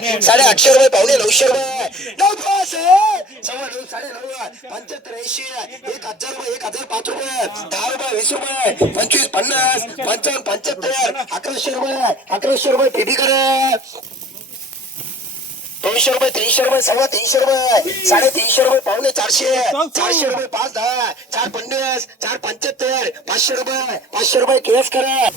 रुपये साडे आठशे रुपये पावणे नऊशे रुपये. नऊ पाच सव्वा नऊ साडे नऊ पंच्याहत्तर ऐंशी एक हजार रुपये एक हजार पाच रुपये दहा रुपये वीस रुपये पंचवीस पन्नास पंचावन्न पंच्याहत्तर अकराशे रुपये अकराशे रुपये पेटी करा. दोनशे रुपये तीनशे रुपये सव्वा तीनशे रुपये साडे तीनशे रुपये पावणे चारशे चारशे रुपये पाच दहा चार पन्नास चार पंच्याहत्तर पाचशे रुपये पाचशे रुपये केस करा.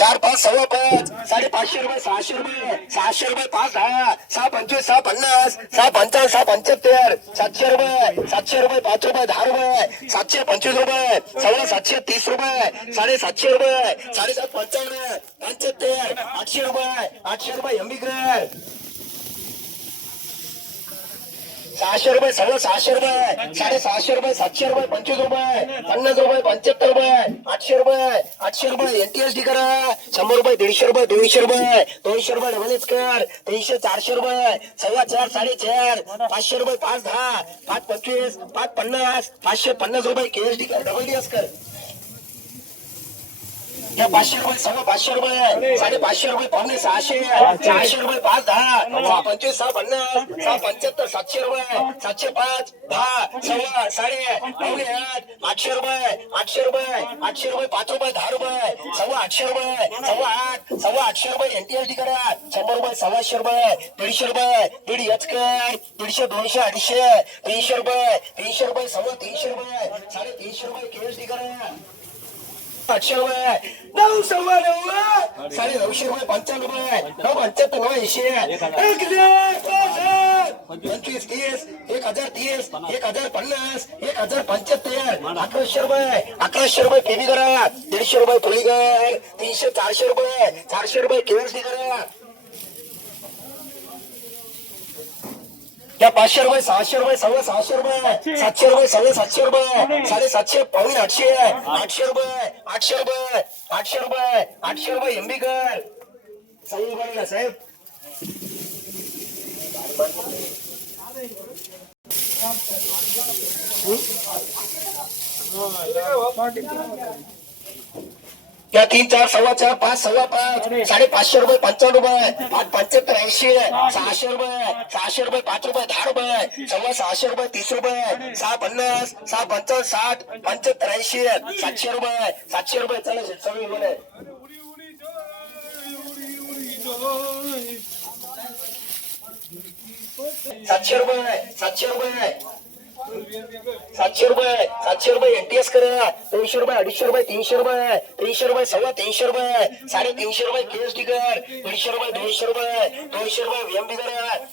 चार पाच सव्वा पाच साडे पाचशे रुपये सहाशे रुपये सहाशे रुपये पाच दहा सहा पंचवीस सहा पन्नास सहा पंचावन्न सहा पंच्याहत्तर सातशे रुपये सातशे रुपये पाच रुपये दहा रुपये सातशे पंचवीस रुपये सव्वा सातशे तीस रुपये साडे सातशे रुपये साडेसात पंचावन्न पंच्याहत्तर आठशे रुपये आठशे रुपये एमबीग्रेड सहाशे रुपये सव्वा सहाशे रुपये साडे सहाशे रुपये सातशे रुपये पंचवीस रुपये पन्नास रुपये पंच्याहत्तर रुपये आठशे रुपये आठशे रुपये एनटीएस डी करा. शंभर रुपये दीडशे रुपये दोनशे रुपये दोनशे रुपये डबल एच कर. तीनशे चारशे रुपये सव्वा चार साडेचार पाचशे रुपये पाच दहा पाच पंचवीस पाच पन्नास पाचशे पन्नास रुपये केएसडी कर डबल डी एस कर. या पाचशे रुपये सव्वा पाचशे रुपये साडे पाचशे रुपये पावणे सहाशे सहाशे रुपये पाच दहा सहा पंचवीस सहा पन्नास सहा पंच्याहत्तर सातशे रुपये सातशे पाच दहा सव्वा साडे पावणे आठ आठशे रुपये आठशे रुपये आठशे रुपये पाच रुपये दहा रुपये सव्वा आठशे रुपये सव्वा आठ सव्वा आठशे रुपये एनटीएस डी करा शंभर रुपये सव्वाशे रुपये दीडशे रुपये दीड कर दीडशे दोनशे अडीचशे तीनशे रुपये तीनशे रुपये सव्वा तीनशे रुपये साडे तीनशे रुपये केएस डी करा आठशे रुपये नऊ सव्वा नऊ साडे नऊशे रुपये पंचावन्न रुपये नऊ पंच्याहत्तर नऊ ऐंशी एक पंचवीस तीस एक हजार तीस एक हजार पन्नास एक हजार पंच्याहत्तर अकराशे रुपये अकराशे रुपये पेबी करा दीडशे रुपये पोळी कर तीनशे चारशे रुपये चारशे रुपये केवळसी करा या पाचशे रुपये सहाशे रुपये सव्वा सहाशे रुपये सातशे रुपये सव्वा सातशे रुपये साडेसातशे पावणे आठशे आठशे रुपये आठशे रुपये आठशे रुपये आठशे रुपये एमबीकर सही बरं ना साहेब? या तीन चार सव्वा चार पाच सव्वा पाच साडे पाचशे रुपये पंचावन्न रुपये पाच पंच्याहत्तर ऐंशी सहाशे रुपये सहाशे रुपये पाच रुपये दहा रुपये सव्वा सहाशे रुपये तीस रुपये सहा पन्नास सहा पंचावन्न साठ पंच्याहत्तर ऐंशी सातशे रुपये सातशे रुपये. चला सगळी बोले सातशे रुपये सातशे रुपये. सातशे रुपये सातशे रुपये एनटीएस करा. दोनशे रुपये अडीचशे रुपये तीनशे रुपये तीनशे रुपये सव्वा तीनशे रुपये साडेतीनशे रुपये केएस कर. दीडशे रुपये दोनशे रुपये दोनशे रुपये व्हीएमबी कर.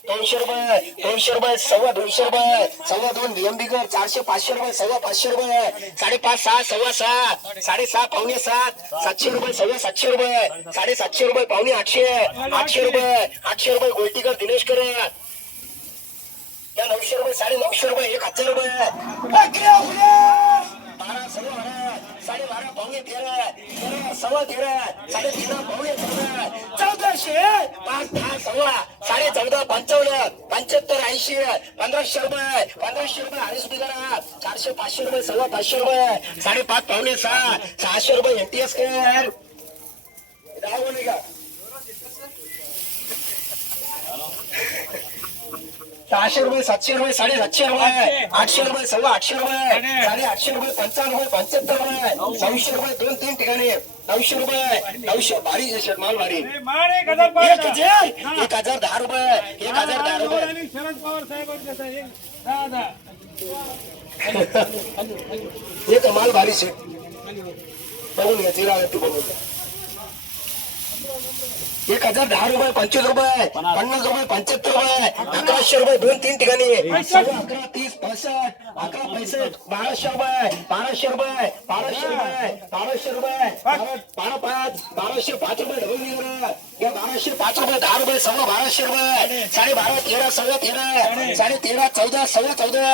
दोनशे रुपये दोनशे रुपये सव्वा दोनशे रुपये सव्वा दोन व्हीएमबी कर. चारशे पाचशे रुपये सव्वा पाचशे रुपये साडेपाच सहा सव्वा सहा साडेसहा पावणे सात सातशे रुपये सव्वा सातशे रुपये साडेसातशे रुपये पावणे आठशे आठशे रुपये आठशे रुपये गोलटीकर दिनेश कर. या नऊशे रुपये साडे नऊशे रुपये एक हजार रुपये. बारा सव्वा बारा साडे बारा पावणे तेरा तेरा सव्वा तेरा साडे तेरा पावणे चौदा. चौदाशे पाच दहा सव्वा साडे चौदा पंचावन्न पंच्याहत्तर ऐंशी पंधराशे रुपये पंधराशे रुपये अडीच करा चारशे पाचशे रुपये सव्वा पाचशे रुपये साडेपाच पावणे सहा सहाशे रुपये एमटीएस कर दहा बोलले का सहाशे रुपये सातशे रुपये साडे सातशे रुपये आठशे रुपये सव्वा आठशे रुपये साडे आठशे रुपये पंचावन्न रुपये पंच्याहत्तर रुपये नऊशे रुपये दोन तीन ठिकाणी नऊशे रुपये नऊशे शेट, माल मार एक हजार दहा रुपये एक हजार दहा रुपये. शरद पवार साहेबांचा एक माल भारी शेट. बघून घ्या तिला तू बघून. एक हजार दहा रुपये पंचवीस रुपये पन्नास रुपये पंच्याहत्तर रुपये अकराशे रुपये दोन तीन ठिकाणी. अकरा तीस पासष्ट अकरा पैसष्ट बाराशे रुपये बाराशे रुपये बाराशे रुपये बाराशे रुपये बारा- पाच बाराशे पाच रुपये डबल या बाराशे पाच रुपये दहा रुपये सव्वा बाराशे रुपये. साडे बारा तेरा सव्वा तेरा. साडे तेरा चौदा सव्वा चौदा.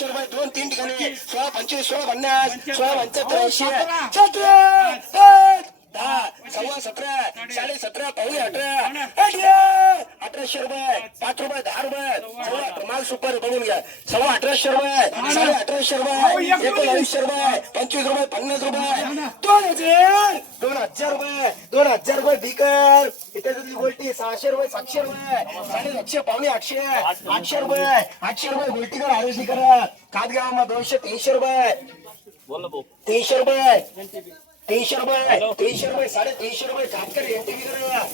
सोळाशे रुपये दोन तीन ठिकाणी. सोळा पंचवीस सोळा पन्नास सोळा पंच्याहत्तर ऐंशी सतरा. दहा सव्वा सतरा साडे सतरा पावणे अठरा. अठरा! अठराशे रुपये पाच रुपये दहा रुपये माल सुपर बघून घ्या. सव्वा अठराशे रुपये साडे अठराशे रुपये एकोणावीसशे रुपये पंचवीस रुपये पन्नास रुपये. दोन हजार. दोन हजार रुपये दोन हजार रुपये बिकर इथे तुझी गोल्टी सहाशे रुपये सातशे रुपये. साडेसातशे पावणे आठशे. आठशे रुपये आठशे रुपये गोल्टी कर आरोग्य करा कातगाव मग दोनशे तीनशे रुपये. तीनशे रुपये. तीनशे रुपये तीनशे रुपये साडे तीनशे रुपये कातकर एनटीव्ही करा.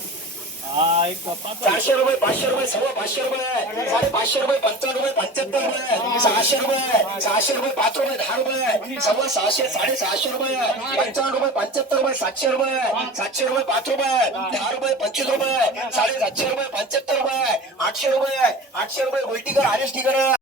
चारशे रुपये पाचशे रुपये सव्वा पाचशे रुपये साडे पाचशे रुपये पंचावन्न रुपये पंच्याहत्तर रुपये सहाशे रुपये सहाशे रुपये पाच रुपये दहा रुपये सव्वा सहाशे साडे सहाशे रुपये पंचावन्न रुपये पंच्याहत्तर रुपये सातशे रुपये सातशे रुपये पाच रुपये दहा रुपये पंचवीस रुपये साडे सातशे रुपये पंच्याहत्तर रुपये आठशे रुपये आठशे रुपये गोल्टीकर कर आर एस टी